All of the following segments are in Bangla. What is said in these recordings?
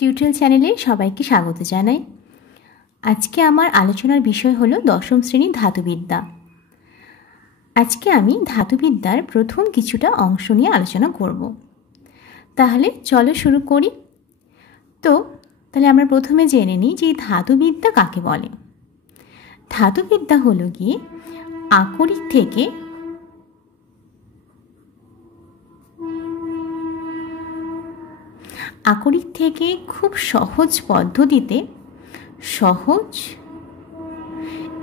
টিউটোরিয়াল চ্যানেলে সবাইকে স্বাগত জানাই। আজকে আমার আলোচনার বিষয় হলো দশম শ্রেণীর ধাতুবিদ্যা। আজকে আমি ধাতুবিদ্যার প্রথম কিছুটা অংশ নিয়ে আলোচনা করব। তাহলে চলো শুরু করি। তাহলে আমরা প্রথমে জেনে নিই যে ধাতুবিদ্যা কাকে বলে। ধাতুবিদ্যা হলো গিয়ে আকরিক থেকে খুব সহজ পদ্ধতিতে সহজ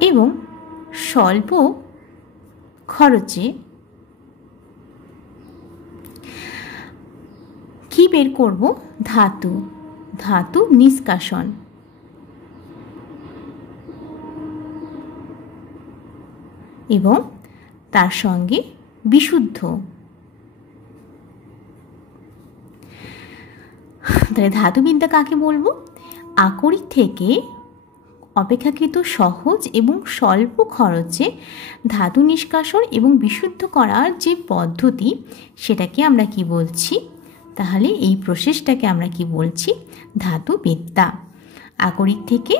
এবং স্বল্প খরচে কি বের করব? ধাতু নিষ্কাশন এবং তার সঙ্গে বিশুদ্ধ। তাহলে ধাতুবিদ্যা কাকে বলবো? আকরিক থেকে অপেক্ষাকৃত সহজ এবং স্বল্প খরচে ধাতু নিষ্কাশন এবং বিশুদ্ধ করার যে পদ্ধতি, সেটাকে আমরা কি বলছি? তাহলে এই প্রসেসটাকে আমরা কি বলছি? ধাতুবিদ্যা। আকরিক থেকে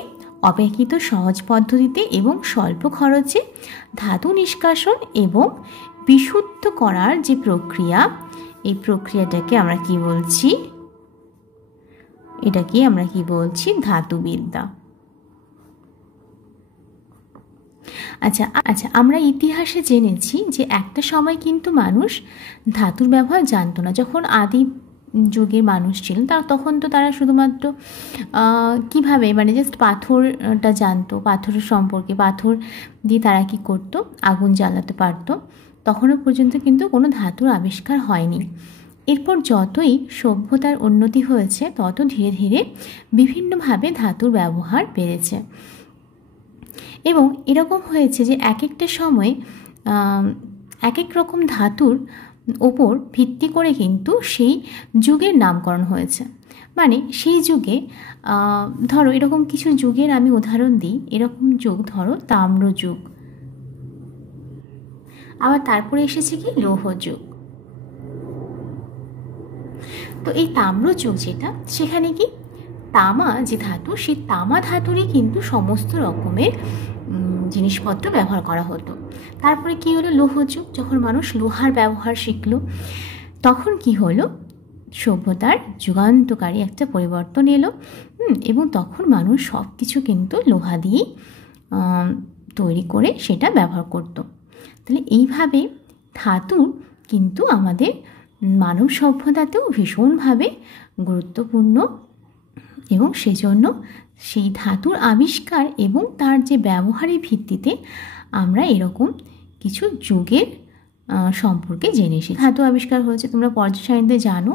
অপেক্ষাকৃত সহজ পদ্ধতিতে এবং স্বল্প খরচে ধাতু নিষ্কাশন এবং বিশুদ্ধ করার যে প্রক্রিয়া, এই প্রক্রিয়াটাকে আমরা কি বলছি? এটাকে আমরা কি বলছি? ধাতুবিদ্যা। আচ্ছা, আমরা ইতিহাসে জেনেছি যে একটা সময় কিন্তু মানুষ ধাতুর ব্যবহার জানতো না। যখন আদি যুগের মানুষ ছিলেন তখন তো তারা শুধুমাত্র কিভাবে জাস্ট পাথরটা জানতো, পাথরের সম্পর্কে, পাথর দিয়ে তারা কি করতো? আগুন জ্বালাতে পারতো। তখনও পর্যন্ত কিন্তু কোনো ধাতুর আবিষ্কার হয়নি। এরপর যতই সভ্যতার উন্নতি হয়েছে তত ধীরে ধীরে বিভিন্নভাবে ধাতুর ব্যবহার বেড়েছে এবং এরকম হয়েছে যে এক একটা সময় এক এক রকম ধাতুর ওপর ভিত্তি করে কিন্তু সেই যুগের নামকরণ হয়েছে। সেই যুগে ধরো এরকম কিছু যুগের আমি উদাহরণ দিই। এরকম যুগ ধরো তাম্র যুগ, আবার তারপরে এসেছে কি লৌহ যুগ। তো এই তাম্র যুগ যেটা, সেখানে কি তামা যে ধাতু, সেই তামা ধাতুরই কিন্তু সমস্ত রকমের জিনিসপত্র ব্যবহার করা হতো। তারপরে কি হলো? লৌহ যুগ, যখন মানুষ লোহার ব্যবহার শিখলো, তখন কি হলো? সভ্যতার যুগান্তকারী একটা পরিবর্তন এলো এবং তখন মানুষ সব কিছু কিন্তু লোহা দিয়ে তৈরি করে সেটা ব্যবহার করত। তাহলে এইভাবে ধাতু কিন্তু আমাদের মানব সভ্যতাতেও ভীষণভাবে গুরুত্বপূর্ণ এবং সেজন্য সেই ধাতুর আবিষ্কার এবং তার যে ব্যবহারের ভিত্তিতে আমরা এরকম কিছু যুগের সম্পর্কে জেনেছি। ধাতু আবিষ্কার হয়েছে, তোমরা পর্যায় সারণীতে জানো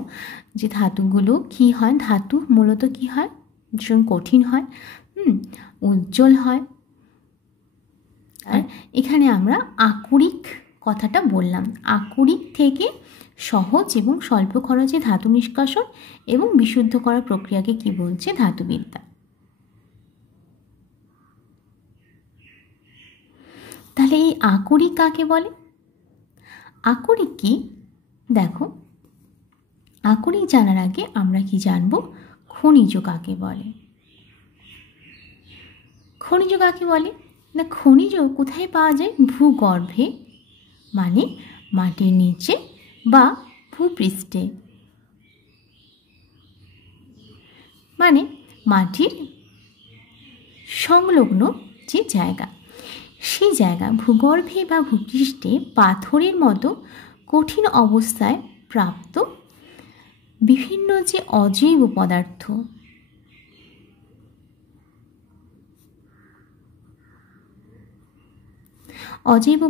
যে ধাতুগুলো কি হয়। ধাতু মূলত কি হয়? ভীষণ কঠিন হয়, উজ্জ্বল হয়। আর এখানে আমরা আকরিক কথাটা বললাম। আকরিক থেকে সহজ এবং স্বল্প খরচে ধাতু নিষ্কাশন এবং বিশুদ্ধ করার প্রক্রিয়াকে কি বলছে? ধাতুবিদ্যা। তাহলে এই আকরিক কাকে বলে? আকরিক কি? দেখো, আকরিক জানার আগে আমরা কি জানবো? খনিজ কাকে বলে? খনিজ কাকে বলে না? খনিজ কোথায় পাওয়া যায়? ভূগর্ভে, মাটির নিচে বা ভূপৃষ্ঠে, মাটির সংলগ্ন যে জায়গা, সেই জায়গা ভূগর্ভে বা ভূপৃষ্ঠে পাথরের মতো কঠিন অবস্থায় প্রাপ্ত বিভিন্ন যে অজৈব পদার্থ, অজৈব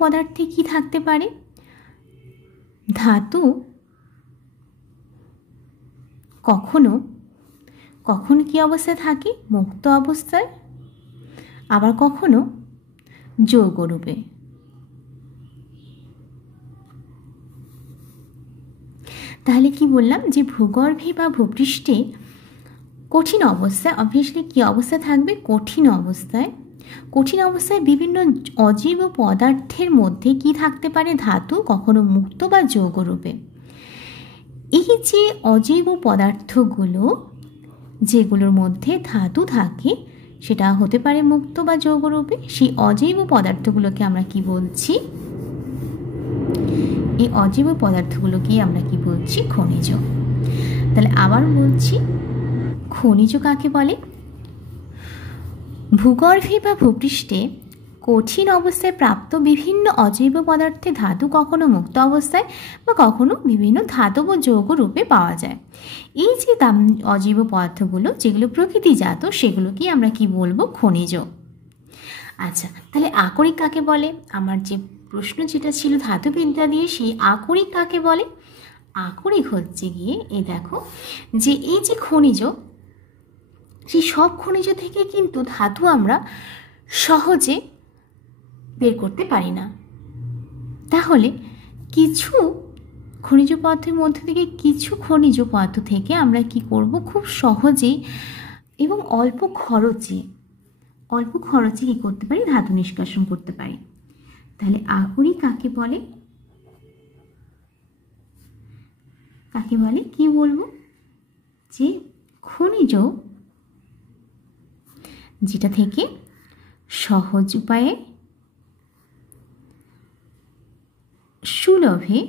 পদার্থে কি থাকতে পারে? ধাতু কখনো কি অবস্থায় থাকে? মুক্ত অবস্থায়, আবার কখনো যৌগরূপে। তাহলে কি বললাম? যে ভূগর্ভে বা ভূপৃষ্ঠে কঠিন অবস্থায়, অবভিয়াসলি কি অবস্থায় থাকবে? কঠিন অবস্থায়। কঠিন অবস্থায় বিভিন্ন অজৈব পদার্থের মধ্যে কি থাকতে পারে? ধাতু, কখনো মুক্ত বা যৌগ রূপে। এই যে অজৈব পদার্থগুলো যেগুলোর মধ্যে ধাতু থাকে সেটা হতে পারে মুক্ত বা যৌগ রূপে। সেই অজৈব পদার্থগুলোকে আমরা কি বলছি? এই অজৈব পদার্থগুলোকে আমরা কি বলছি? খনিজ। তাহলে আবার বলছি, খনিজ কাকে বলে? ভূগর্ভে বা ভূপৃষ্ঠে কঠিন অবস্থায় প্রাপ্ত বিভিন্ন অজৈব পদার্থে ধাতু কখনো মুক্ত অবস্থায় বা কখনো বিভিন্ন ধাতব যৌগ রূপে পাওয়া যায়। এই যে অজৈব পদার্থগুলো যেগুলো প্রকৃতিজাত সেগুলোকে আমরা কি বলবো? খনিজ। আচ্ছা, তাহলে আকরিক কাকে বলে? আমার যে প্রশ্ন যেটা ছিল ধাতুবিদ্যা দিয়ে, সেই আকরিক কাকে বলে? আকরিক হচ্ছে গিয়ে এই দেখো যে এই যে খনিজ, সেই সব খনিজ থেকে কিন্তু ধাতু আমরা সহজে বের করতে পারি না। তাহলে কিছু খনিজ পদার্থের মধ্যে থেকে কিছু খনিজ পদার্থ থেকে আমরা কি করব? খুব সহজেই এবং অল্প খরচে কি করতে পারি? ধাতু নিষ্কাশন করতে পারি। তাহলে আকরিক কাকে বলে? কাকে বলে? কি বলবো? যে খনিজ যেটা থেকে সহজ উপায়ে সুলভে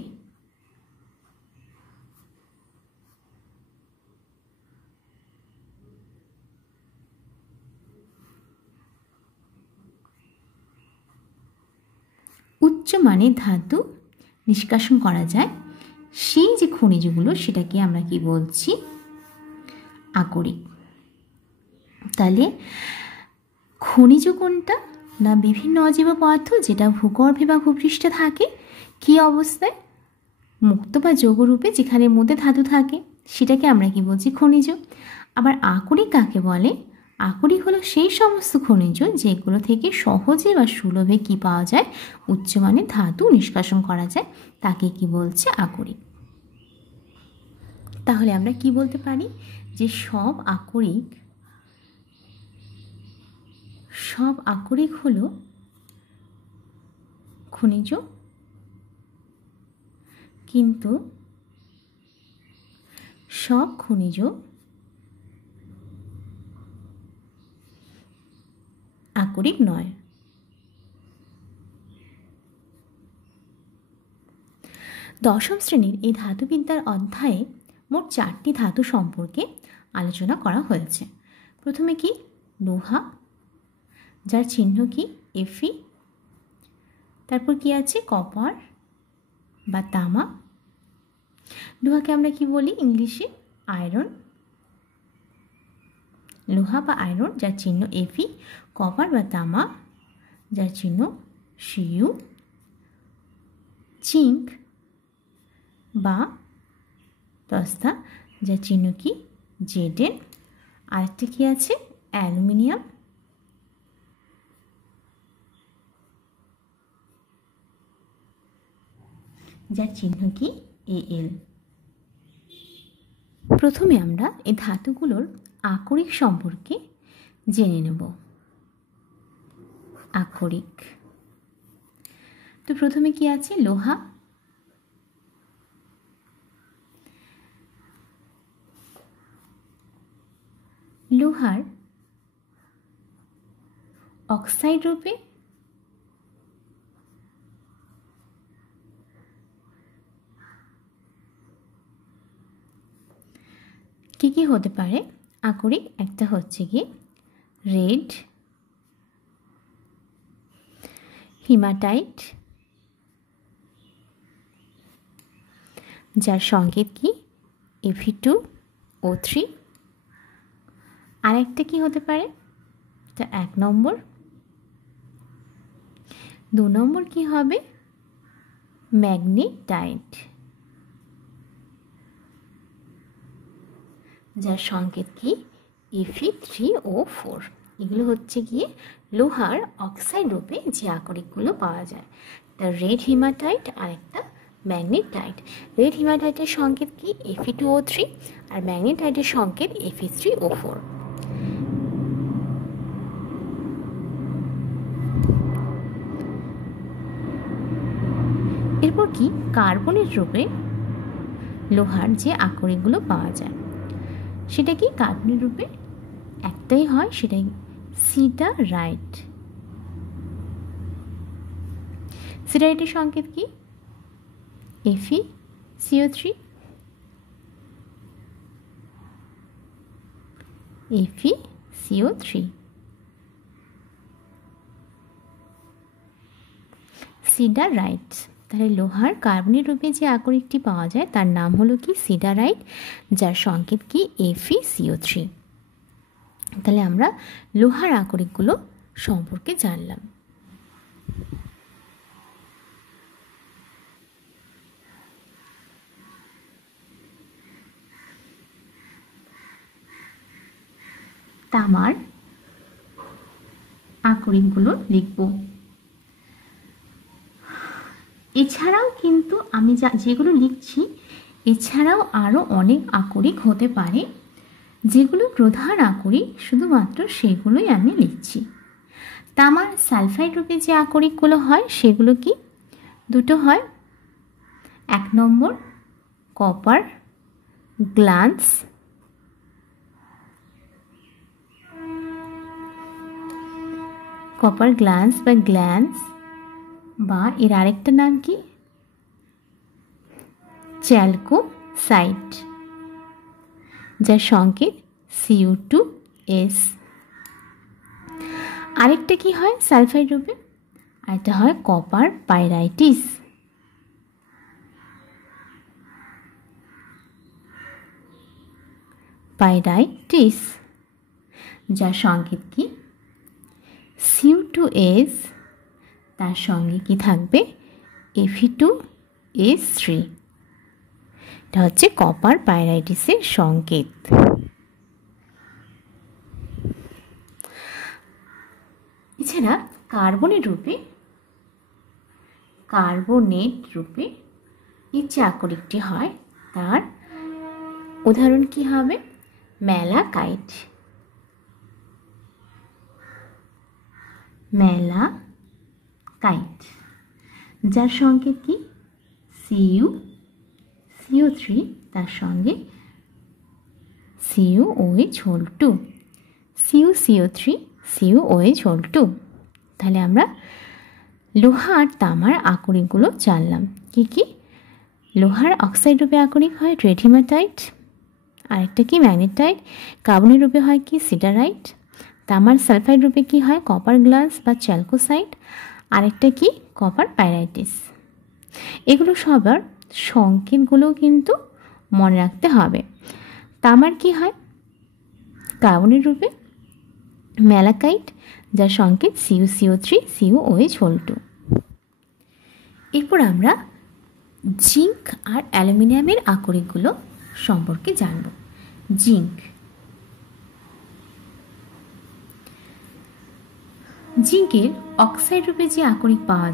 উচ্চমানের ধাতু নিষ্কাশন করা যায়, সেই যে খনিজগুলো সেটাকে আমরা কি বলছি? আকরিক। তাহলে খনিজ কোনটা? না বিভিন্ন অজৈব পদার্থ যেটা ভূগর্ভে বা ভূপৃষ্ঠে থাকে, কি অবস্থায়? মুক্ত বা যৌগ রূপে, যেখানের মধ্যে ধাতু থাকে, সেটাকে আমরা কি বলছি? খনিজ। আবার আকরিক কাকে বলে? আকরিক হলো সেই সমস্ত খনিজ যেগুলো থেকে সহজে বা সুলভে কি পাওয়া যায়? উচ্চমানের ধাতু নিষ্কাশন করা যায়, তাকে কি বলছে? আকরিক। তাহলে আমরা কি বলতে পারি? যে সব আকরিক হলো খনিজ, কিন্তু সব খনিজ আকরিক নয়। দশম শ্রেণীর এই ধাতুবিদ্যার অধ্যায়ে মোট 4টি ধাতু সম্পর্কে আলোচনা করা হয়েছে। প্রথমে কি? লোহা, যার চিহ্ন কি? Fe। তারপর কি আছে? কপার বা তামা। লোহাকে আমরা কি বলি ইংলিশে? আয়রন। লোহা বা আয়রন যার চিহ্ন Fe, কপার বা তামা যার চিহ্ন Cu, জিঙ্ক বা দস্তা যার চিহ্ন কি? Zn। আরেকটা কি আছে? অ্যালুমিনিয়াম যার চিহ্ন কি? Al। প্রথমে আমরা এই ধাতুগুলোর আকরিক সম্পর্কে জেনে নেব। আকরিক তো প্রথমে কি আছে? লোহা। লোহার অক্সাইড রূপে কি কি হতে পারে আকরিক? একটা হচ্ছে গিয়ে রেড হিমাটাইট, যার সংকেত কি? Fe2O3। আর একটা কি হতে পারে? তা 1 নম্বর। 2 নম্বর কি হবে? ম্যাগনেটাইট, যার সংকেত কি? Fe3O4। এগুলো হচ্ছে গিয়ে লোহার অক্সাইড রূপে যে আকরিকগুলো পাওয়া যায়। তা রেড হিমাটাইট আর একটা ম্যাগনেটাইট। রেড হিমাটাইটের সংকেত কি? Fe2O3 আর ম্যাগনেটাইটের সংকেত Fe3O4। এরপর কি কার্বনের রূপে লোহার যে আকরিকগুলো পাওয়া যায় সেটা কি কার্বনের রূপে একটাই হয়, সেটাই সিডারাইট। সিডারাইটের সংকেত কি? FeCO3, FeCO3। সিডারাইট, তাহলে লোহার কার্বনের রূপে যে আকরিকটি পাওয়া যায় তার নাম হলো কি সিডারাইট, যার সংকেত কি FeCO3। তাহলে আমরা লোহার আকরিকগুলো সম্পর্কে জানলাম। তামার আকরিকগুলো লিখব। এছাড়াও কিন্তু আমি যেগুলো লিখছি এছাড়াও আরও অনেক আকরিক হতে পারে, যেগুলো প্রধান আকরিক শুধুমাত্র সেগুলোই আমি লিখছি। তামার সালফাইড রূপে যে আকরিকগুলো হয় সেগুলো কি? দুটো হয়। 1 নম্বর কপার গ্লান্স, কপার গ্লান্স বা গ্ল্যান্স, বা এর আরেকটা নাম কি চ্যালকোসাইট, যার সংকেত Cu2S। আরেকটা কি হয় সালফাইড রূপে? আরেকটা হয় কপার পাইরাইটিস, যার সংকেত কি Cu2S, তার সঙ্গে কি থাকবে Fe2S3। এটা হচ্ছে কপার পাইরাইটিসের সংকেত। এছাড়া কার্বনেট রূপে এই যে আকরিকটি হয় তার উদাহরণ কি হবে? ম্যালাকাইট, যার সংকেত কি CuCO3, তার সঙ্গে CuOH2, CuCO3CuOH2। তাহলে আমরা লোহা আর তামার আকরিকগুলো জানলাম। কি কি? লোহার অক্সাইড রূপে আকরিক হয় ট্রেটিমাটাইট, আরেকটা কি ম্যাগনেটাইট, কার্বনের রূপে হয় কি সিডারাইট, তামার সালফাইড রূপে কি হয় কপার গ্লাস বা চ্যালকোসাইট, আরেকটা কি কপার পাইরাইটিস। এগুলো সবার সংকেতগুলো কিন্তু মনে রাখতে হবে। তামার কি হয় কার্বনের রূপে ম্যালাকাইট, যার সংকেত CuCO3CuOH2। এরপর আমরা জিঙ্ক আর অ্যালুমিনিয়ামের আকরিকগুলো সম্পর্কে জানব। জিঙ্কের অক্সাইড রূপে যে আকরিক পাওয়া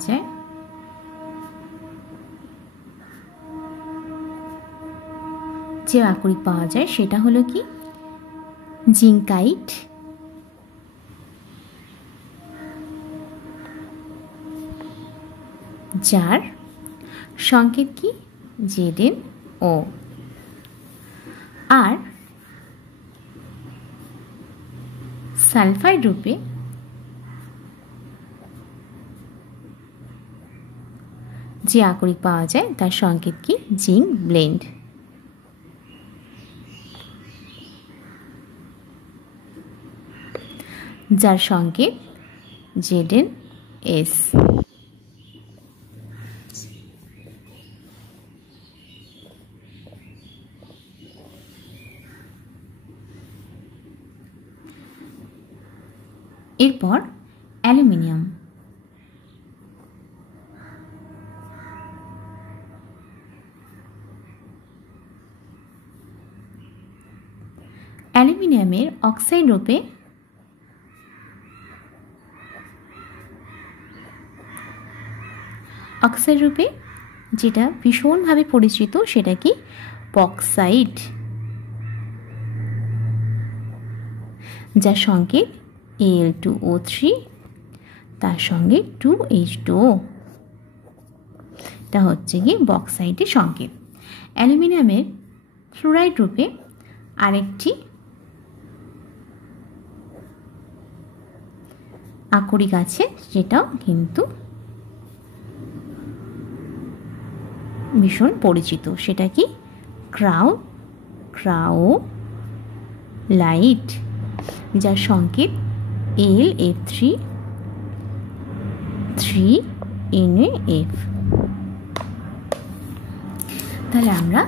যায় সেটা হলো কি জিঙ্কাইট, যার সংকেত কি ZnO। আর সালফাইড রূপে যে আকরিক পাওয়া যায় তার সংকেত কি জিঙ্ক ব্লেন্ড। যার সংকেত ZnS। এরপর অ্যালুমিনিয়াম। অ্যালুমিনিয়ামের অক্সাইড রূপে যেটা ভীষণভাবে পরিচিত সেটা কি বক্সাইট, যার সংকেত Al2O3, তার সঙ্গে 2H2O। এটা হচ্ছে কি বক্সাইটের সংকেত। অ্যালুমিনিয়ামের ফ্লোরাইড রূপে আরেকটি আকরিক আছে, যেটাও কিন্তু ভীষণ পরিচিত। সেটা কি ক্রাওলাইট, যার সংকেত LF3 তাহলে আমরা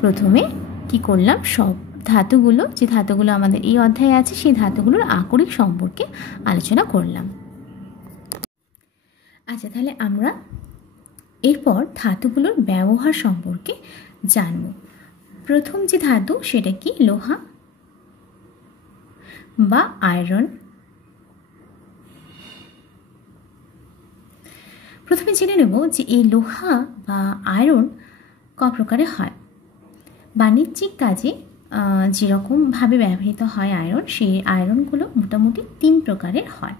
প্রথমে কি করলাম, সব ধাতুগুলো, যে ধাতুগুলো আমাদের এই অধ্যায়ে আছে সেই ধাতুগুলোর আকরিক সম্পর্কে আলোচনা করলাম। আচ্ছা, তাহলে আমরা এরপর ধাতুগুলোর ব্যবহার সম্পর্কে জানব। প্রথম যে ধাতু সেটা কি লোহা বা আয়রন। প্রথমে জেনে নেব যে এই লোহা বা আয়রন ক প্রকারে হয়। বাণিজ্যিক কাজে যেরকমভাবে ব্যবহৃত হয় আয়রন, সেই আয়রনগুলো মোটামুটি 3 প্রকারের হয়।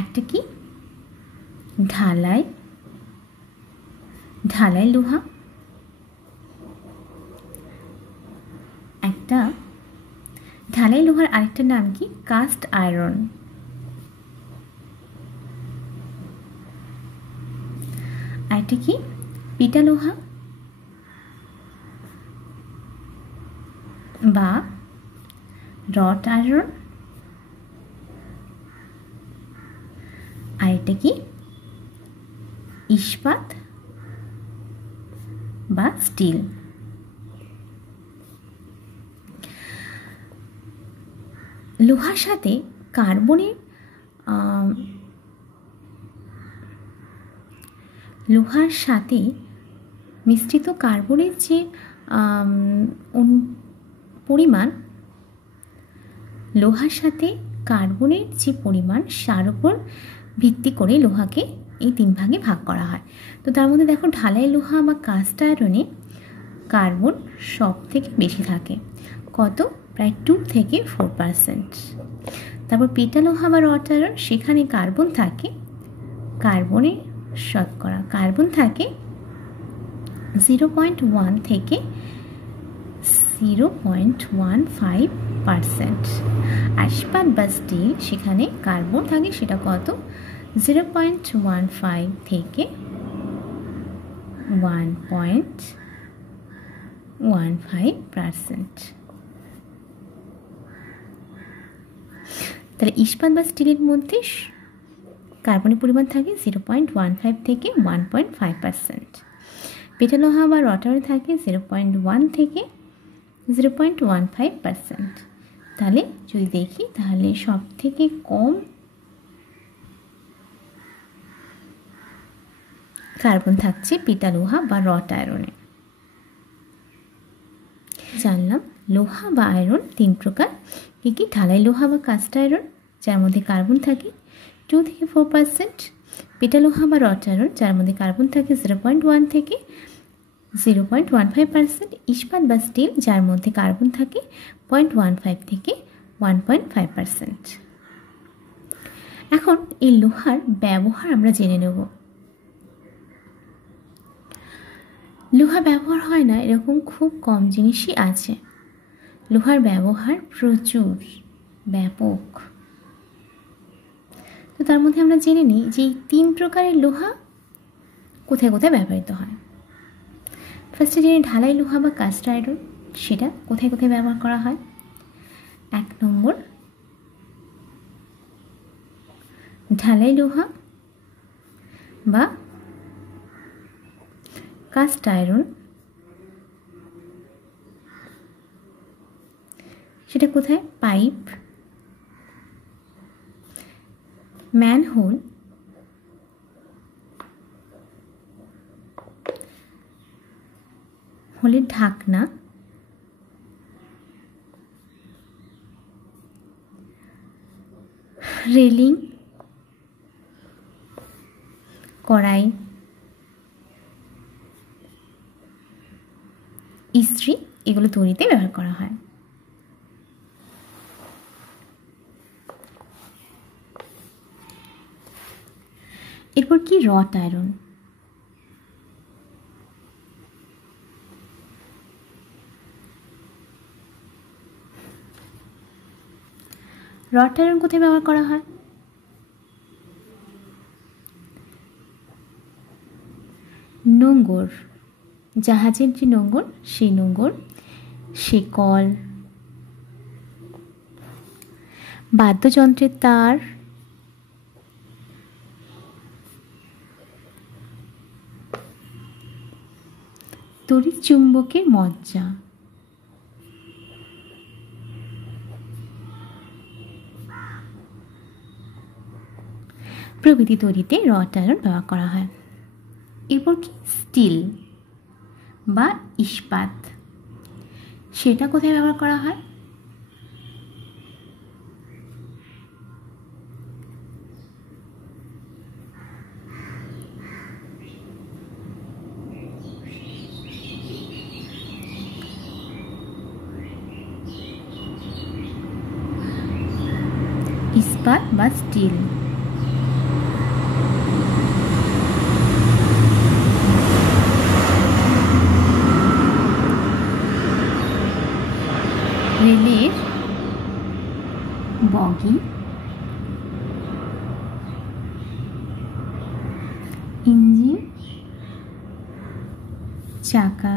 একটা কি ঢালাই লোহা, একটা ঢালাই লোহার আরেকটা নাম কি কাস্ট আয়রন। আরেকটা কি পিটা লোহা বা রট আয়রন। আরেকটা কি ইস্পাত বা স্টিল। লোহার সাথে কার্বনের মিশ্রিত কার্বনের যে পরিমাণ, লোহার সাথে কার্বনের যে পরিমাণ, তার উপর ভিত্তি করে লোহাকে এই 3 ভাগে ভাগ করা হয়। তো তার মধ্যে দেখো ঢালাই লোহা বা কাস্ট আয়রনে কার্বন সব থেকে বেশি থাকে, কত, প্রায় 2 থেকে 4%। তারপর পিটা লোহা বা রট আয়রন, সেখানে কার্বন থাকে, কার্বনের শতকরা কার্বন থাকে 0.1 থেকে 0.15%। আর ইস্পাত বা স্টিল, সেখানে কার্বন থাকে, সেটা কত, 0.15 থেকে 1.15%। তাহলে ইস্পাত বা স্টিলের মধ্যে কার্বনের পরিমাণ থাকে 0.15 থেকে 1.5%। পিটা লোহা বা রট আয়রন থাকে 0.1 থেকে 0.15%। তাহলে যদি দেখি, তাহলে সব থেকে কম কার্বন থাকছে পিটা লোহা বা রট আয়রনে। জানলাম লোহা বা আয়রন 3 প্রকার। কি কি? ঢালাই লোহা বা কাস্ট আয়রন, যার মধ্যে কার্বন থাকে 2 থেকে 4%। পিটা লোহা বা রট আয়রন, যার মধ্যে কার্বন থাকে 0.1 থেকে 0.15%। ইস্পাত বা স্টিল, যার মধ্যে কার্বন থাকে 0.15 থেকে 1.5%। এখন এই লোহার ব্যবহার আমরা জেনে নেব। লোহা ব্যবহার হয় না এরকম খুব কম জিনিসই আছে। লোহার ব্যবহার প্রচুর, ব্যাপক। তো তার মধ্যে আমরা জেনে নিই যে এই 3 প্রকারের লোহা কোথায় কোথায় ব্যবহৃত হয়। ফার্স্টে জেনে ঢালাই লোহা বা কাস্ট আয়রন, সেটা কোথায় কোথায় ব্যবহার করা হয়। 1 নম্বর, ঢালাই লোহা বা কাস্ট আয়রন, সেটা কোথায়? পাইপ, ম্যানহোল, হোলের ঢাকনা, রেলিং, কড়াই, ইস্ত্রি, এগুলো তৈরিতে ব্যবহার করা হয়। এরপর কি? রট আয়রন। রড আয়রন কোথায় ব্যবহার করা হয়? নোঙর, জাহাজের যে নোঙর সেই নোঙর, শিকল, বাদ্যযন্ত্রের তার, তড়িৎ চুম্বকের মজ্জা, প্রভৃতি তৈরিতে রড আয়রন ব্যবহার করা হয়। এরপর কি স্টিল বা ইস্পাত, সেটা কোথায় ব্যবহার করা হয়? ইস্পাত বা স্টিল। রেলের বগি, ইঞ্জিন, চাকা,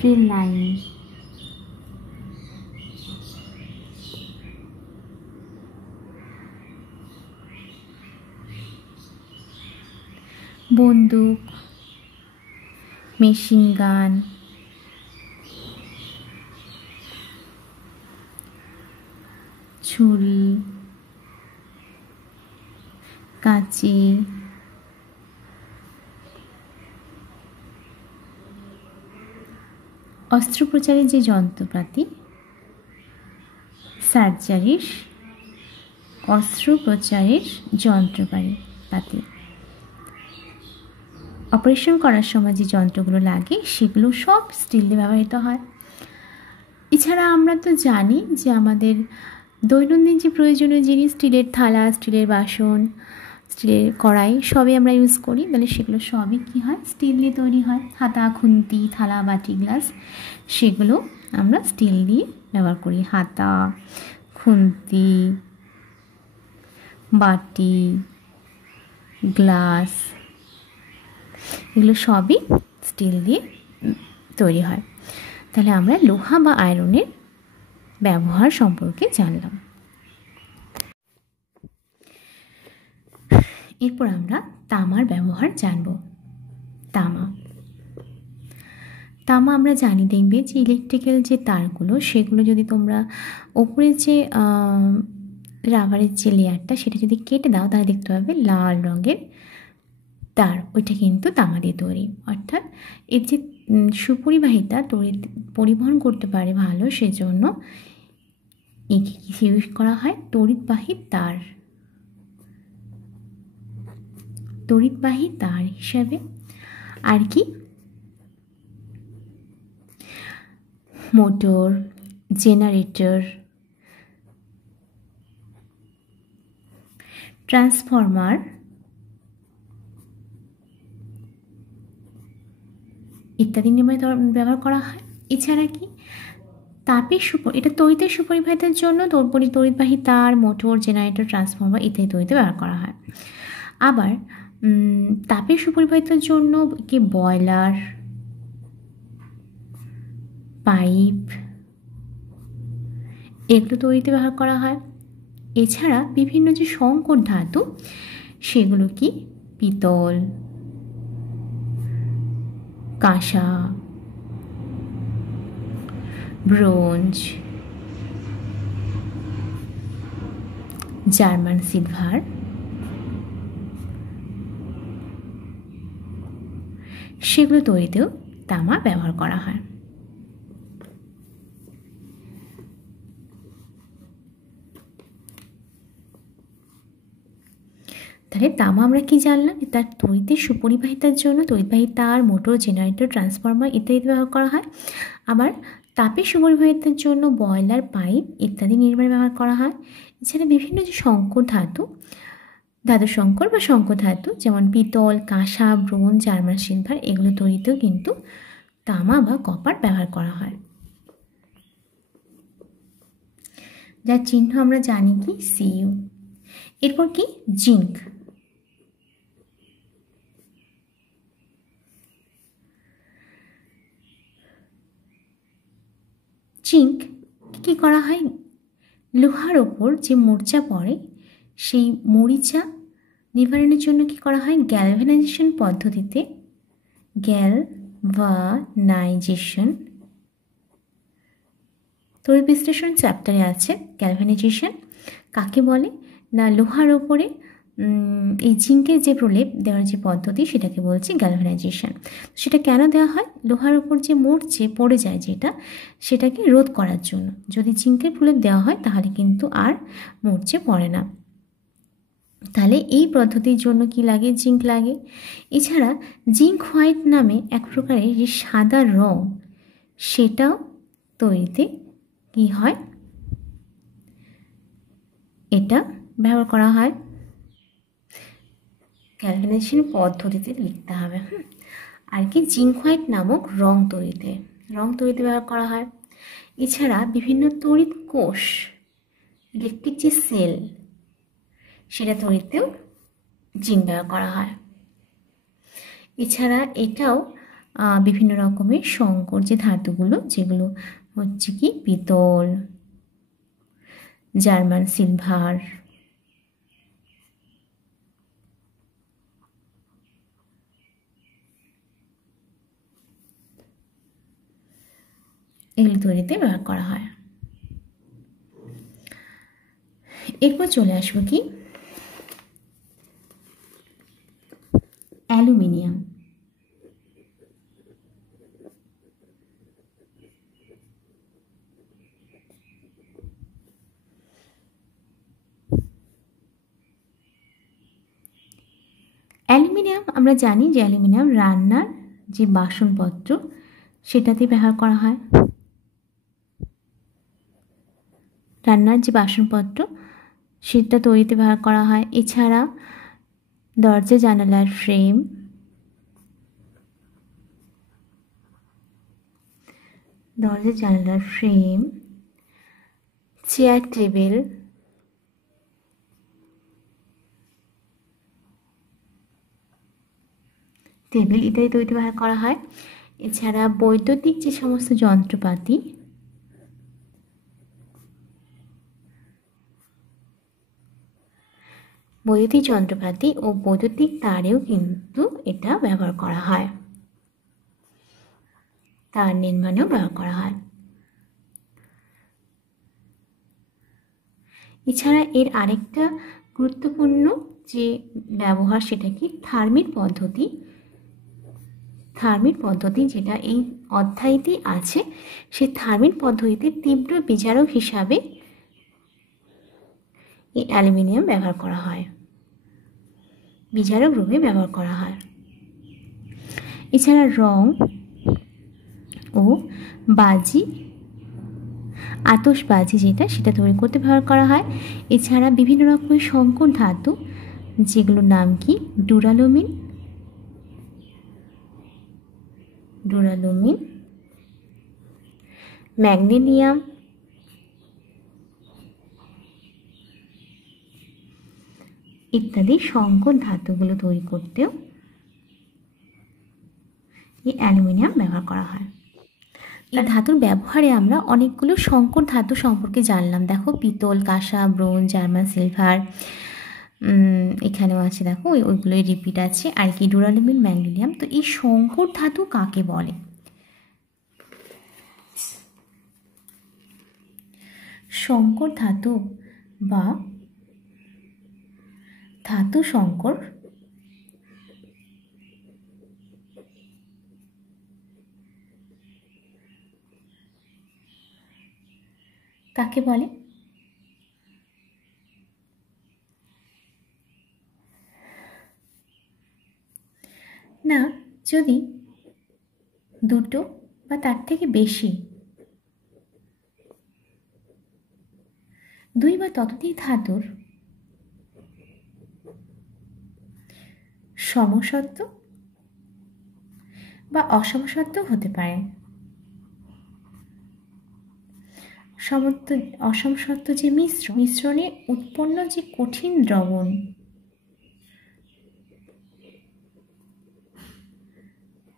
রেল লাইন, বন্দুক, মেশিন গান, ছুরি, কাঁচি, অস্ত্রোপচারের যে যন্ত্রপাতি, সার্জারির, অস্ত্রোপচারের যন্ত্রপাতি, অপারেশন করার সময় যে যন্ত্রগুলো লাগে সেগুলো সব স্টিল দিয়ে ব্যবহৃত হয়। এছাড়া আমরা তো জানি যে আমাদের দৈনন্দিন যে প্রয়োজনীয় জিনিস, স্টিলের থালা, স্টিলের বাসন, স্টিলের কড়াই সবই আমরা ইউজ করি, তাহলে সেগুলো সবই কী হয়? স্টিল দিয়ে তৈরি হয়। হাতা, খুন্তি, থালা, বাটি, গ্লাস সেগুলো আমরা স্টিল দিয়ে ব্যবহার করি। হাতা, খুন্তি, বাটি, গ্লাস এগুলো সবই স্টিল দিয়ে তৈরি হয়। তাহলে আমরা লোহা বা আয়রনের ব্যবহার সম্পর্কে জানলাম। এরপর আমরা তামার ব্যবহার জানব। তামা আমরা জানি, দেখবে যে ইলেকট্রিক্যাল যে তারগুলো সেগুলো যদি তোমরা ওপরের যে রাবারের যে লেয়ারটা সেটা যদি কেটে দাও তাহলে দেখতে পাবে লাল রঙের তার, ওইটা কিন্তু তামা দিয়ে তৈরি। অর্থাৎ এর যে সুপরিবাহিতা তড়িৎ পরিবহন করতে পারে ভালো, সেজন্য একে কিসে ইউজ করা হয়? তড়িৎবাহী তার, তড়িৎবাহী তার হিসাবে। আর কি? মোটর, জেনারেটর, ট্রান্সফরমার ইত্যাদি নির্মাণে ব্যবহার করা হয়। এছাড়া কি? তাপের এটা তড়িতের সুপরিবাহিতার জন্য তড়িৎবাহী তার, মোটর, জেনারেটর, ট্রান্সফরমার ইত্যাদি তড়িতে ব্যবহার করা হয়। আবার তাপের সুপরিবাহিতার জন্য কি বয়লার, পাইপ এগুলো তৈরিতে ব্যবহার করা হয়। এছাড়া বিভিন্ন যে সংকর ধাতু সেগুলো কি? পিতল, কাঁসা, ব্রোঞ্জ, জার্মান সিলভার সেগুলো তৈরিতেও তামা ব্যবহার করা হয়। তাহলে তামা আমরা কি জানলাম? তার তড়িতের সুপরিবাহিতার জন্য তড়িৎবাহী তার, মোটর, জেনারেটর, ট্রান্সফরমার ইত্যাদিতে ব্যবহার করা হয়। আবার তাপের সুপরিবাহিতার জন্য বয়লার, পাইপ ইত্যাদি নির্মাণে ব্যবহার করা হয়। এছাড়া বিভিন্ন যে সংকর ধাতু, ধাতু সংকর বা সংকর ধাতু যেমন পিতল, কাঁসা, ব্রোঞ্জ, জার্মান সিলভার এগুলো তৈরিতেও কিন্তু তামা বা কপার ব্যবহার করা হয়। যার চিহ্ন আমরা জানি কি Cu। এরপর কি জিঙ্ক। জিঙ্ক কি করা হয়, লোহার ওপর যে মরিচা পড়ে সেই মরিচা নিবারণের জন্য কি করা হয়, গ্যালভানাইজেশন পদ্ধতিতে, গ্যালভানাইজেশন তড়িৎ বিশ্লেষণ চ্যাপ্টারে আছে। গ্যালভানাইজেশন কাকে বলে না, লোহার ওপরে এই জিঙ্কের যে প্রলেপ দেওয়ার যে পদ্ধতি সেটাকে বলছে গ্যালভানাইজেশন। সেটা কেন দেওয়া হয়, লোহার ওপর যে মরচে পড়ে যায় যেটা, সেটাকে রোধ করার জন্য। যদি জিঙ্কের প্রলেপ দেওয়া হয় তাহলে কিন্তু আর মরচে পড়ে না। তাহলে এই পদ্ধতির জন্য কি লাগে, জিঙ্ক লাগে। এছাড়া জিঙ্ক হোয়াইট নামে এক প্রকারের যে সাদা রং, সেটাও তৈরিতে কি হয়, এটা ব্যবহার করা হয়। গ্যালভানাইজেশন পদ্ধতিতে লিখতে হবে। আর কি জিঙ্ক হোয়াইট নামক রং তৈরিতে ব্যবহার করা হয়। এছাড়া বিভিন্ন তড়িৎ কোষ, ইলেকট্রিক যে সেল, সেটা তৈরিতেও জিঙ্ক ব্যবহার করা হয়। এছাড়া এটাও বিভিন্ন রকমের সংকর যে ধাতুগুলো, যেগুলো হচ্ছে কি পিতল, জার্মান সিলভার, এগুলো তৈরিতে ব্যবহার করা হয়। এরপর চলে আসবো কি অ্যালুমিনিয়াম। অ্যালুমিনিয়াম আমরা জানি যে অ্যালুমিনিয়াম রান্নার যে বাসনপত্র সেটাতে ব্যবহার করা হয়। রান্নার যে বাসনপত্র সেটা তৈরিতে ব্যবহার করা হয়। এছাড়া দরজা জানালার ফ্রেম, চেয়ার টেবিল, ইত্যাদি তৈরিতে ব্যবহার করা হয়। এছাড়া বৈদ্যুতিক যে সমস্ত যন্ত্রপাতি, ও বৈদ্যুতিক তারেও কিন্তু এটা ব্যবহার করা হয়, তার নির্মাণেও ব্যবহার করা হয়। এছাড়া এর আরেকটা গুরুত্বপূর্ণ যে ব্যবহার সেটা কি থার্মিট পদ্ধতি, যেটা এই অধ্যায়টি আছে। সেই থার্মিট পদ্ধতিতে তীব্র বিচারক হিসাবে এই অ্যালুমিনিয়াম ব্যবহার করা হয়, বিচারক রূপে ব্যবহার করা হয়। এছাড়া রং ও আতশবাজি যেটা, সেটা তৈরি করতে ব্যবহার করা হয়। এছাড়া বিভিন্ন রকমের সংকর ধাতু, যেগুলোর নাম কি ডুরালুমিন, ম্যাগনেসিয়াম, ইত্যাদি সংকর ধাতুগুলো তৈরি করতেও এই অ্যালুমিনিয়াম ব্যবহার করা হয়। এই ধাতুর ব্যবহারে আমরা অনেকগুলো সংকর ধাতু সম্পর্কে জানলাম। দেখো পিতল, কাঁসা, ব্রোঞ্জ, জার্মান সিলভার, এখানেও আছে দেখো ওইগুলোই রিপিট আছে। আর কি ডুরালুমিন, ম্যাগনেসিয়াম। তো এই সংকর ধাতু কাকে বলে? সংকর ধাতু বা ধাতু সংকর কাকে বলে? না, যদি দুটো বা তার থেকে বেশি, দুই বা ততোধিক ধাতুর সমসত্ব বা অসমসত্ব হতে পারে। সমত্ব অসমসত্ব যে মিশ্রণে উৎপন্ন যে কঠিন দ্রবণ,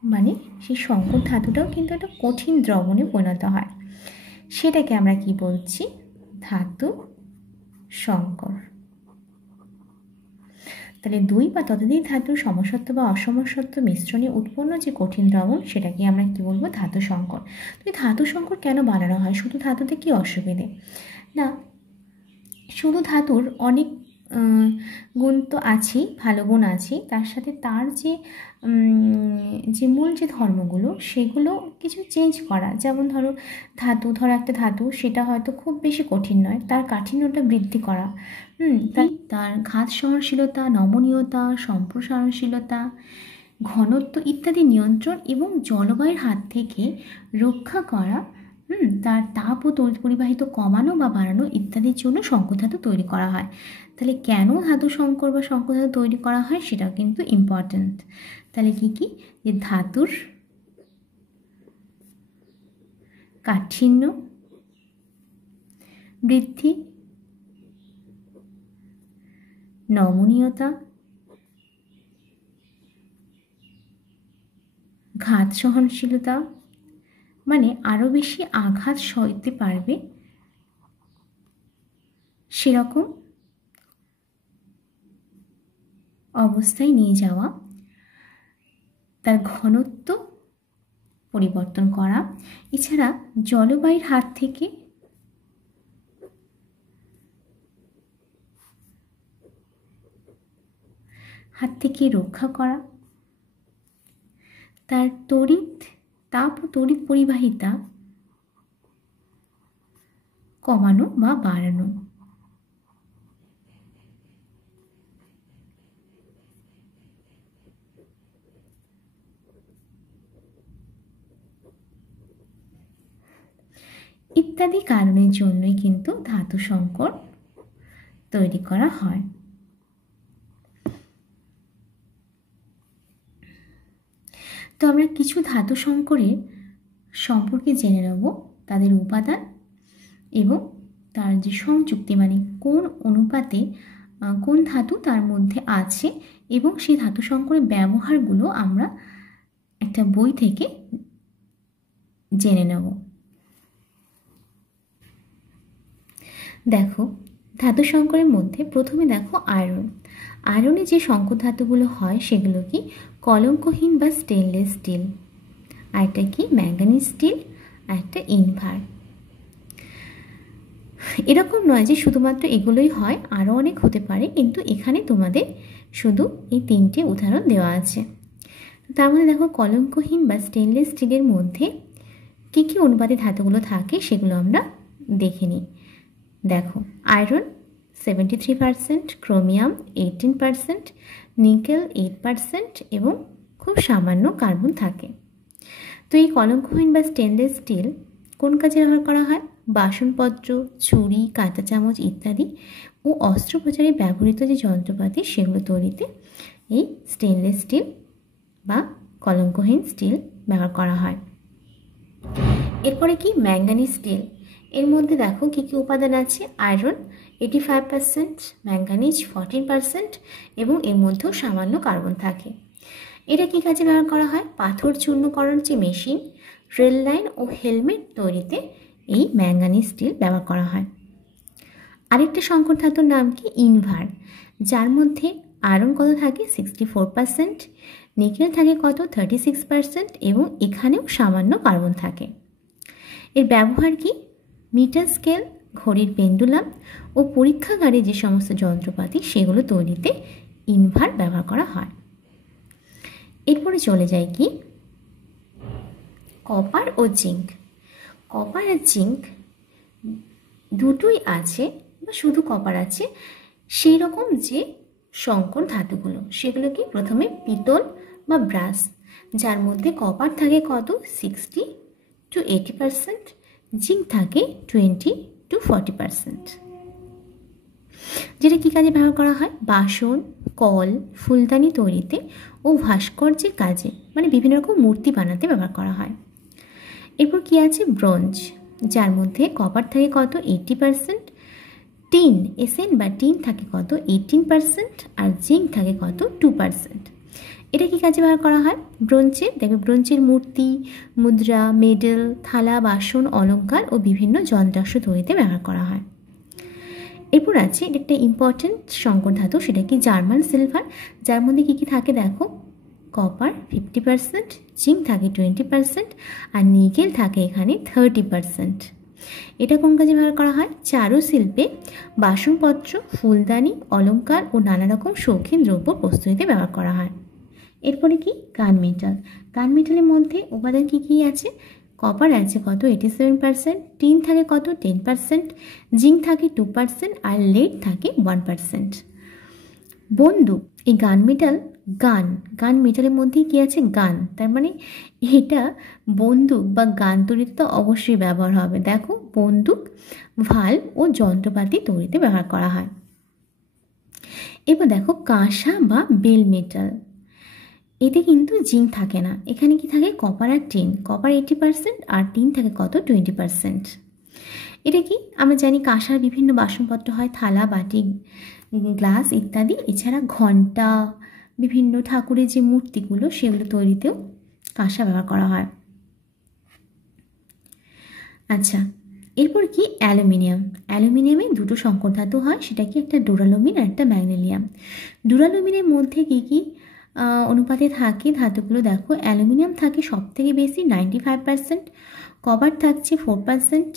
মানে সেই সংকর ধাতুটাও কিন্তু একটা কঠিন দ্রবণে পরিণত হয়, সেটাকে আমরা কি বলছি? ধাতু সংকর। তাহলে দুই বা ততোধিক ধাতুর সমসত্ব বা অসমসত্ব মিশ্রণে উৎপন্ন যে কঠিন দ্রবণ সেটাকে আমরা কি বলবো? ধাতু সংকর। তো এই ধাতু সংকর কেন বানানো হয়? শুধু ধাতুতে কি অসুবিধে? না, শুধু ধাতুর অনেক গুণ তো আছেই, ভালো গুণ আছেই, তার সাথে তার যে মূল যে ধর্মগুলো সেগুলো কিছু চেঞ্জ করা। যেমন ধরো একটা ধাতু সেটা হয়তো খুব বেশি কঠিন নয়, তার কাঠিন্যটা বৃদ্ধি করা, তার ঘাত সহনশীলতা, নমনীয়তা, সম্প্রসারণশীলতা, ঘনত্ব ইত্যাদি নিয়ন্ত্রণ এবং জলবায়ুর হাত থেকে রক্ষা করা, তার তাপ ও তড়িৎ পরিবাহিত কমানো বা বাড়ানো ইত্যাদির জন্য সংকর ধাতু তৈরি করা হয়। তাহলে কেন ধাতু সংকর বা সংকর ধাতু তৈরি করা হয় সেটাও কিন্তু ইম্পর্ট্যান্ট। তাহলে কি কি? যে ধাতুর কাঠিন্য বৃদ্ধি, নমনীয়তা, ঘাত সহনশীলতা, মানে আরও বেশি আঘাত সইতে পারবে সেরকম অবস্থায় নিয়ে যাওয়া, তার ঘনত্ব পরিবর্তন করা, এছাড়া জলবায়ুর হাত থেকে রক্ষা করা, তার তাপ ও তড়িৎ পরিবাহিতা কমানো বা বাড়ানো। ইত্যাদি কারণের জন্যই কিন্তু ধাতু সংকর তৈরি করা হয়। তো আমরা কিছু ধাতু সংকরের সম্পর্কে জেনে নেব, তাদের উপাদান এবং তার যে সংযুক্তি, মানে কোন অনুপাতে কোন ধাতু তার মধ্যে আছে, এবং সেই ধাতু সংকরের ব্যবহারগুলো আমরা একটা বই থেকে জেনে নেব। দেখো, ধাতু সংকরের মধ্যে প্রথমে দেখো আয়রনে যে সংকর ধাতুগুলো হয় সেগুলো কি? কলঙ্কহীন বা স্টেনলেস স্টিল, আর একটা কি? ম্যাঙ্গানিজ স্টিল, আর একটা ইনভার। এরকম নয় যে শুধুমাত্র এগুলোই হয়, আরও অনেক হতে পারে, কিন্তু এখানে তোমাদের শুধু এই তিনটে উদাহরণ দেওয়া আছে। তার মধ্যে দেখো, কলঙ্কহীন বা স্টেনলেস স্টিলের মধ্যে কী কী অনুপাতে ধাতুগুলো থাকে সেগুলো আমরা দেখে নিই। দেখো, আয়রন 73%, ক্রোমিয়াম 18%, নিকেল 8% এবং খুব সামান্য কার্বন থাকে। তো এই কলঙ্কহীন বা স্টেনলেস স্টিল কোন কাজে ব্যবহার করা হয়? বাসনপত্র, ছুরি, কাঁটা চামচ ইত্যাদি ও অস্ত্রোপচারে ব্যবহৃত যে যন্ত্রপাতি সেগুলো তৈরিতে এই স্টেনলেস স্টিল বা কলঙ্কহীন স্টিল ব্যবহার করা হয়। এরপরে কি? Manganese steel. এর মধ্যে দেখো কী কী উপাদান আছে? আয়রন 85%, ম্যাঙ্গানিজ 14% এবং এর মধ্যেও সামান্য কার্বন থাকে। এটা কী কাজে ব্যবহার করা হয়? পাথর চূর্ণকরণ যে মেশিন, রেল লাইন ও হেলমেট তৈরিতে এই ম্যাঙ্গানিজ স্টিল ব্যবহার করা হয়। আরেকটা সংকর ধাতুর নাম কি? ইনভার, যার মধ্যে আয়রন কত থাকে? 64%, নিকেল থাকে কত? 36% এবং এখানেও সামান্য কার্বন থাকে। এর ব্যবহার কি? মিটার স্কেল, ঘড়ির পেন্ডুলাম ও পরীক্ষাগারে যে সমস্ত যন্ত্রপাতি সেগুলো তৈরিতে ইনভার ব্যবহার করা হয়। এরপরে চলে যায় কি? কপার ও জিঙ্ক। কপার আর জিঙ্ক দুটোই আছে, বা শুধু কপার আছে, সেই রকম যে সংকর ধাতুগুলো সেগুলো কি? প্রথমে পিতল বা ব্রাস, যার মধ্যে কপার থাকে কত? 60 to 80%, জিঙ্ক থাকে 20 to 40%। যেটা কী কাজে ব্যবহার করা হয়? বাসন, কল, ফুলদানি তৈরিতে ও ভাস্কর্যের কাজে, মানে বিভিন্ন রকম মূর্তি বানাতে ব্যবহার করা হয়। এরপর কি আছে? ব্রোঞ্জ। যার মধ্যে কপার থাকে কত 80%, টিন এসএন বা টিন থাকে কত 18%, আর জিঙ্ক থাকে কত 2%। এটা কি কাজে ব্যবহার করা হয়? ব্রোঞ্জে, দেখবে ব্রোঞ্জের মূর্তি, মুদ্রা, মেডেল, থালা, বাসন, অলংকার ও বিভিন্ন যন্ত্রাংশ তৈরিতে ব্যবহার করা হয়। এরপর আছে এটা একটা ইম্পর্টেন্ট সংকর ধাতু, সেটা কি জার্মান সিলভার, যার মধ্যে কী কী থাকে দেখো, কপার 50%, জিঙ্ক থাকে 20%, আর নিকেল থাকে এখানে 30%। এটা কোন কাজে ব্যবহার করা হয়? চারুশিল্পে, বাসনপত্র, ফুলদানি, অলংকার ও নানা রকম শৌখিন দ্রব্য প্রস্তুতিতে ব্যবহার করা হয়। এরপরে কি গান মেটাল। গান মেটালের মধ্যে উপাদান কী কী আছে? কপার আছে কত 87%, টিন থাকে কত 10%, জিঙ্ক থাকে 2%, আর লেড থাকে 1%। বন্দুক, এই গান মেটাল, গান মেটালের মধ্যে কি আছে? গান, তার মানে এটা বন্দুক বা গান তৈরিতে তো অবশ্যই ব্যবহার হবে। দেখো বন্দুক, ভাল্ব ও যন্ত্রপাতি তৈরিতে ব্যবহার করা হয়। এবার দেখো কাঁসা বা বেল মেটাল, এতে কিন্তু জিঙ্ক থাকে না, এখানে কি থাকে? কপার আর টিন। কপার 80% আর টিন থাকে কত 20%। এটা কি আমরা জানি, কাঁসার বিভিন্ন বাসনপত্র হয়, থালা, বাটি, গ্লাস ইত্যাদি। এছাড়া ঘণ্টা, বিভিন্ন ঠাকুরের যে মূর্তিগুলো সেগুলো তৈরিতেও কাঁসা ব্যবহার করা হয়। আচ্ছা, এরপর কি অ্যালুমিনিয়াম। অ্যালুমিনিয়ামে দুটো সংকর ধাতু হয়, সেটা কি একটা ডুরালুমিন আর একটা ম্যাগনেলিয়াম। ডুরালুমিনের মধ্যে কি কি অনুপাতে থাকে ধাতুগুলো দেখো, অ্যালুমিনিয়াম থাকে সব থেকে বেশি 95%, কপার থাকছে 4%,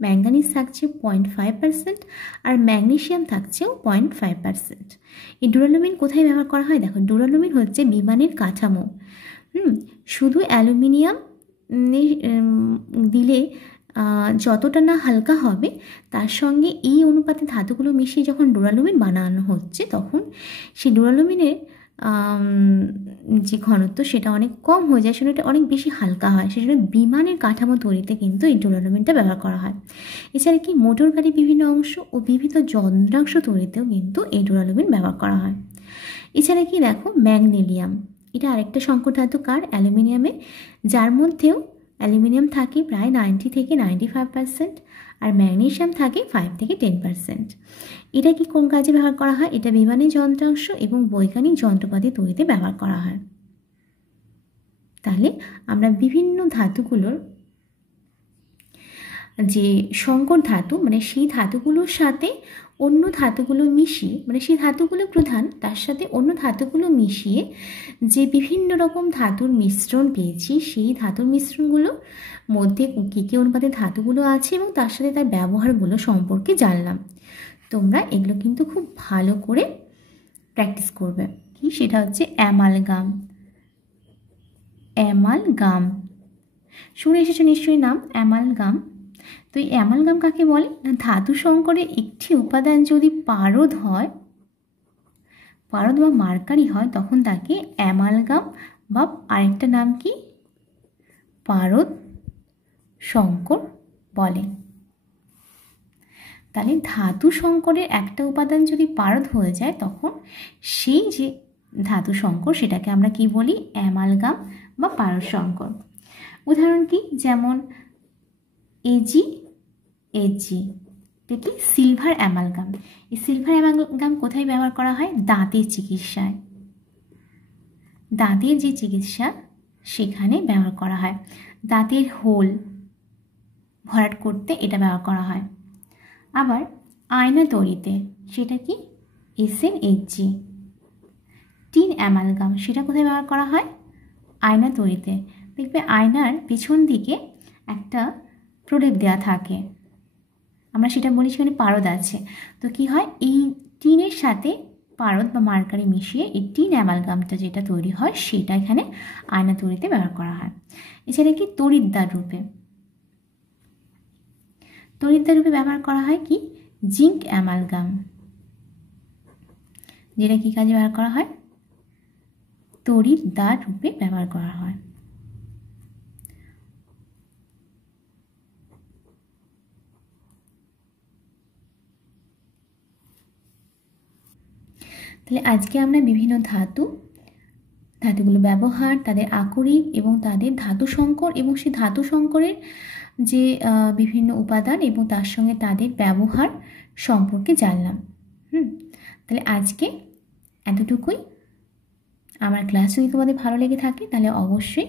ম্যাঙ্গানিজ থাকছে 0.5%, আর ম্যাগনেসিয়াম থাকছেও 0.5%। এই ডুরালুমিন কোথায় ব্যবহার করা হয়? দেখো ডুরালুমিন হচ্ছে বিমানের কাঠামো। শুধু অ্যালুমিনিয়াম দিলে যতটা না হালকা হবে, তার সঙ্গে এই অনুপাতে ধাতুগুলো মিশিয়ে যখন ডুরালুমিন বানানো হচ্ছে, তখন সেই ডুরালুমিনের যে ঘনত্ব সেটা অনেক কম হয়ে যায়, সেটা অনেক বেশি হালকা হয়। সেজন্য বিমানের কাঠামো তৈরিতে কিন্তু এই ডুরালুমিনটা ব্যবহার করা হয়। এছাড়া কি মোটর গাড়ির বিভিন্ন অংশ ও বিভিন্ন যন্ত্রাংশ তৈরিতেও কিন্তু এই ডুরালুমিন ব্যবহার করা হয়। এছাড়া কি দেখো ম্যাগনেলিয়াম, এটা আরেকটা সংকর ধাতু কার? অ্যালুমিনিয়ামে, যার মধ্যেও অ্যালুমিনিয়াম থাকে প্রায় 90 থেকে 95%, আর ম্যাগনেসিয়াম থাকে 5 থেকে 10%। এটা কি কোন কাজে ব্যবহার করা হয়? এটা বিমানের যন্ত্রাংশ এবং বৈজ্ঞানিক যন্ত্রপাতি তৈরিতে ব্যবহার করা হয়। তাহলে আমরা বিভিন্ন ধাতুগুলোর যে সংকর ধাতু, মানে সেই ধাতুগুলোর সাথে অন্য ধাতুগুলো মিশিয়ে, মানে সেই ধাতুগুলো প্রধান, তার সাথে অন্য ধাতুগুলো মিশিয়ে যে বিভিন্ন রকম ধাতুর মিশ্রণ পেয়েছি, সেই ধাতুর মিশ্রণগুলোর মধ্যে কী কী অনুপাতে ধাতুগুলো আছে এবং তার সাথে তার ব্যবহারগুলো সম্পর্কে জানলাম। তোমরা এগুলো কিন্তু খুব ভালো করে প্র্যাকটিস করবে। কি সেটা হচ্ছে অ্যামালগাম। অ্যামালগাম শুনে এসেছো নিশ্চয়ই নাম, অ্যামালগাম। তো এই অ্যামালগাম কাকে বলে? না, ধাতু সংকরের একটি উপাদান যদি পারদ হয়, পারদ বা মার্কারি হয়, তখন তাকে অ্যামালগাম বা আরেকটা নাম কি পারদ সংকর বলে। তাহলে ধাতু সংকরের একটা উপাদান যদি পারদ হয়ে যায়, তখন সেই যে ধাতু সংকর সেটাকে আমরা কি বলি? অ্যামালগাম বা পারদ সংকর। উদাহরণ কি? যেমন এজি, এটা কি সিলভার অ্যামালগাম। এই সিলভার অ্যামালগাম কোথায় ব্যবহার করা হয়? দাঁতের চিকিৎসায়, দাঁতের যে চিকিৎসা সেখানে ব্যবহার করা হয়। দাঁতের হোল ভরাট করতে এটা ব্যবহার করা হয়। আবার আয়না তৈরিতে সেটা কি SnHg। টিন অ্যামালগাম, সেটা কোথায় ব্যবহার করা হয়? আয়না তৈরিতে। দেখবে আয়নার পেছন দিকে একটা প্রলেপ দেওয়া থাকে, আমরা সেটা বলি সেখানে পারদ আছে। তো কি হয়, এই টিনের সাথে পারদ বা মার্কারি মিশিয়ে এই টিন অ্যামালগামটা যেটা তৈরি হয়, সেটা এখানে আয়না তৈরিতে ব্যবহার করা হয়। এছাড়া কি তড়িৎদ্বার রূপে, তড়িৎদ্বার রূপে ব্যবহার করা হয় কি জিঙ্ক অ্যামালগাম, যেটা কি কাজে ব্যবহার করা হয়? তড়িৎদ্বার রূপে ব্যবহার করা হয়। তাহলে আজকে আমরা বিভিন্ন ধাতু, ধাতুগুলো ব্যবহার, তাদের আকরিক এবং তাদের ধাতু সংকর এবং সেই ধাতু সংকরের যে বিভিন্ন উপাদান এবং তার সঙ্গে তাদের ব্যবহার সম্পর্কে জানলাম। তাহলে আজকে এতটুকুই। আমার ক্লাস যদি তোমাদের ভালো লেগে থাকে তাহলে অবশ্যই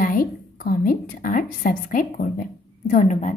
লাইক, কমেন্ট আর সাবস্ক্রাইব করবে। ধন্যবাদ।